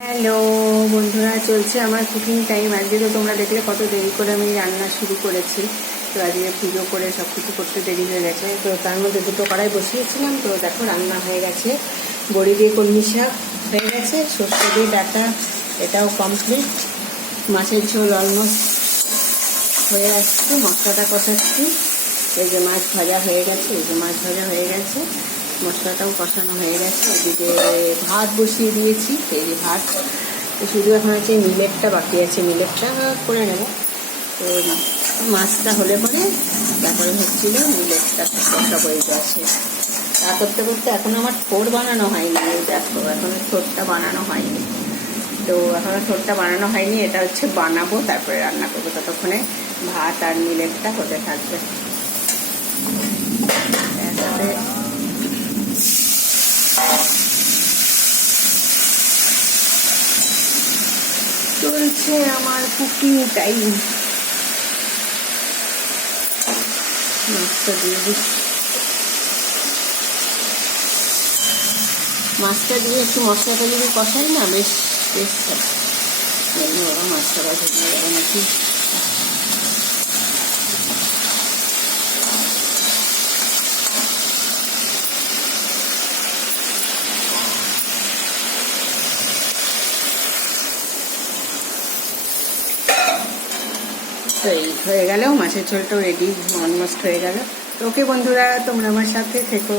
Hello বন্ধুরা, চলছে আমার কুকিং টাইম। আজকে তো তোমরা দেখলে কত দেরি করে আমি রান্না শুরু করেছি। তো আজকে পুজো করে সব কিছু করতে দেরি হয়ে গেছে। তো তার মধ্যে দুটো কড়াই বসিয়েছিলাম। তো দেখো রান্না হয়ে গেছে, বড়ি দিয়ে কলমি শাক হয়ে গেছে, সর্ষে দিয়ে ডাটা এটাও কমপ্লিট, মাছের ঝোল অলমোস্ট হয়ে আসছে, মশলাটা কষাচ্ছি। এই যে মাছ ভাজা হয়ে গেছে, এই যে মাছ ভাজা হয়ে গেছে, মশলাটাও কষানো হয়ে গেছে। এদিকে ভাত বসিয়ে দিয়েছি, এই যে ভাত। তো শুধু এখন হচ্ছে মিলেটটা বাকি আছে, মিলেটটা করে নেব। তো মাছটা হলে পরে তারপরে হচ্ছিল মিলেটটা কষা হয়ে গেছে। তা করতে করতে এখন আমার ঠোঁট বানানো হয়নি, দেখো এখনো ঠোঁটটা বানানো হয়নি। তো এখনো ঠোঁটটা বানানো হয়নি, এটা হচ্ছে বানাবো, তারপরে রান্না করবো। ততক্ষণে ভাত আর মিলেটটা হতে থাকবে। চলছে আমার কুকিং টাইম। মাছটা দিয়ে দিই, মাছটা দিয়ে একটু মশলাটা যদি কষাই না বেশ টেস্ট হয়। বাবা মাছটা ভেজে যাবে নাকি। তো এই হয়ে গেল, মাছের ঝোলটাও রেডি, অলমোস্ট হয়ে গেল। ওকে বন্ধুরা, তোমরা আমার সাথে থেকো।